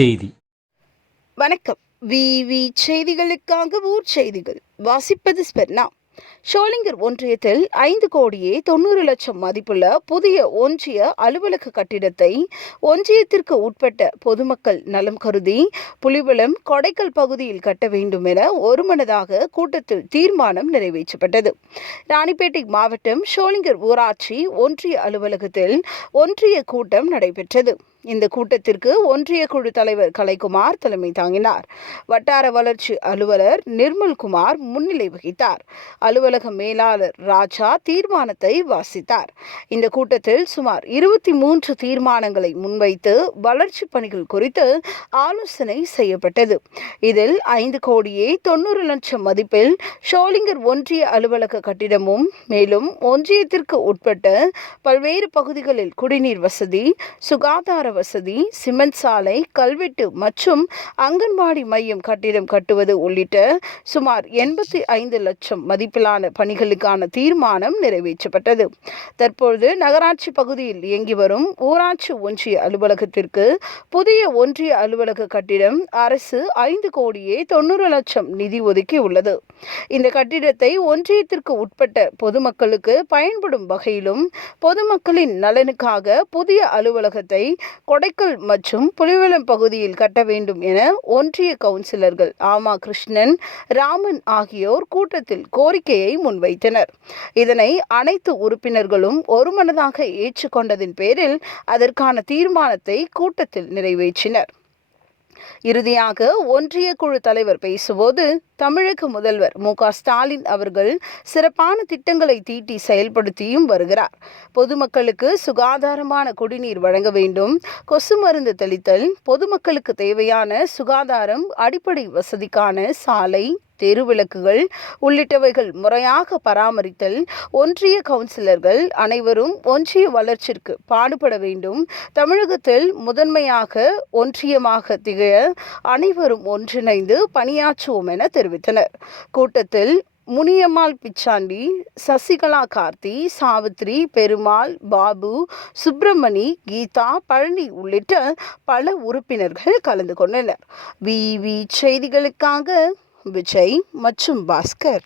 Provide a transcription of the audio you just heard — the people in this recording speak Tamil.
செய்தி. வணக்கம். விவி செய்திகளுக்காக ஊர் செய்திகள் வாசிப்பது ஸ்பெர்னா. ஷோலிங்கர் ஒன்றியத்தில் 5,90,00,000 மதிப்புள்ள புதிய ஒன்றிய அலுவலக கட்டிடத்தை ஒன்றியத்திற்கு உட்பட்ட பொதுமக்கள் நலம் கருதி புலிவலம் கொடைக்கல் பகுதியில் கட்ட வேண்டும் என ஒருமனதாக கூட்டத்தில் தீர்மானம் நிறைவேற்றப்பட்டது. ராணிப்பேட்டை மாவட்டம் ஷோலிங்கர் ஊராட்சி ஒன்றிய அலுவலகத்தில் ஒன்றிய கூட்டம் நடைபெற்றது. இந்த கூட்டத்திற்கு ஒன்றிய குழு தலைவர் கலைக்குமார் தலைமை தாங்கினார். வட்டார வளர்ச்சி அலுவலர் நிர்மல்குமார் முன்னிலை வகித்தார். அலுவலக மேலாளர் ராஜா தீர்மானத்தை வாசித்தார். இந்த கூட்டத்தில் சுமார் 23 தீர்மானங்களை முன்வைத்து வளர்ச்சி பணிகள் குறித்து ஆலோசனை செய்யப்பட்டது. இதில் 5,90,00,000 மதிப்பில் ஷோலிங்கர் ஒன்றிய அலுவலக கட்டிடமும், மேலும் ஒன்றியத்திற்கு உட்பட்ட பல்வேறு பகுதிகளில் குடிநீர் வசதி, சுகாதார வசதி, சிமெண்ட் சாலை, கல்வெட்டு மற்றும் அங்கன்வாடி மையம் கட்டிடம் கட்டுவது உள்ளிட்ட சுமார் 85 லட்சம் மதிப்பிலான பணிகளுக்கான தீர்மானம் நிறைவேற்றப்பட்டது. தற்பொழுது நகராட்சி பகுதியில் இயங்கி வரும் ஊராட்சி ஒன்றிய அலுவலகத்திற்கு புதிய ஒன்றிய அலுவலக கட்டிடம் அரசு 5,90,00,000 நிதி ஒதுக்கி உள்ளது. இந்த கட்டிடத்தை ஒன்றியத்திற்கு உட்பட்ட பொதுமக்களுக்கு பயன்படும் வகையிலும் பொதுமக்களின் நலனுக்காக புதிய அலுவலகத்தை கொடைக்கல் மற்றும் புலிவலம் பகுதியில் கட்ட வேண்டும் என ஒன்றிய கவுன்சிலர்கள் ஆமா கிருஷ்ணன், ராமன் ஆகியோர் கூட்டத்தில் கோரிக்கையை முன்வைத்தனர். இதனை அனைத்து உறுப்பினர்களும் ஒருமனதாக ஏற்றுக்கொண்டதின் பேரில் அதற்கான தீர்மானத்தை கூட்டத்தில் நிறைவேற்றினர். இறுதியாக ஒன்றிய குழு தலைவர் பேசும்போது, தமிழக முதல்வர் மு.க.ஸ்டாலின் அவர்கள் சிறப்பான திட்டங்களை தீட்டி செயல்படுத்தியும் வருகிறார். பொதுமக்களுக்கு சுகாதாரமான குடிநீர் வழங்க வேண்டும், கொசு மருந்து தெளித்தல், பொதுமக்களுக்கு தேவையான சுகாதாரம், அடிப்படை வசதிக்கான சாலை, தெருவிளக்குகள் உள்ளிட்டவைகள் முறையாக பராமரித்தல், ஒன்றிய கவுன்சிலர்கள் அனைவரும் ஒன்றிய வளர்ச்சிக்கு பாடுபட வேண்டும், தமிழகத்தில் முதன்மையாக ஒன்றியமாக திகழ அனைவரும் ஒன்றிணைந்து பணியாற்றுவோம் என தெரிவித்தனர். கூட்டத்தில் முனியம்மாள் பிச்சாண்டி, சசிகலா கார்த்தி, சாவித்ரி, பெருமாள், பாபு, சுப்பிரமணி, கீதா, பழனி உள்ளிட்ட பல உறுப்பினர்கள் கலந்து கொண்டனர். விவி செய்திகளுக்காக விஜய் மற்றும் பாஸ்கர்.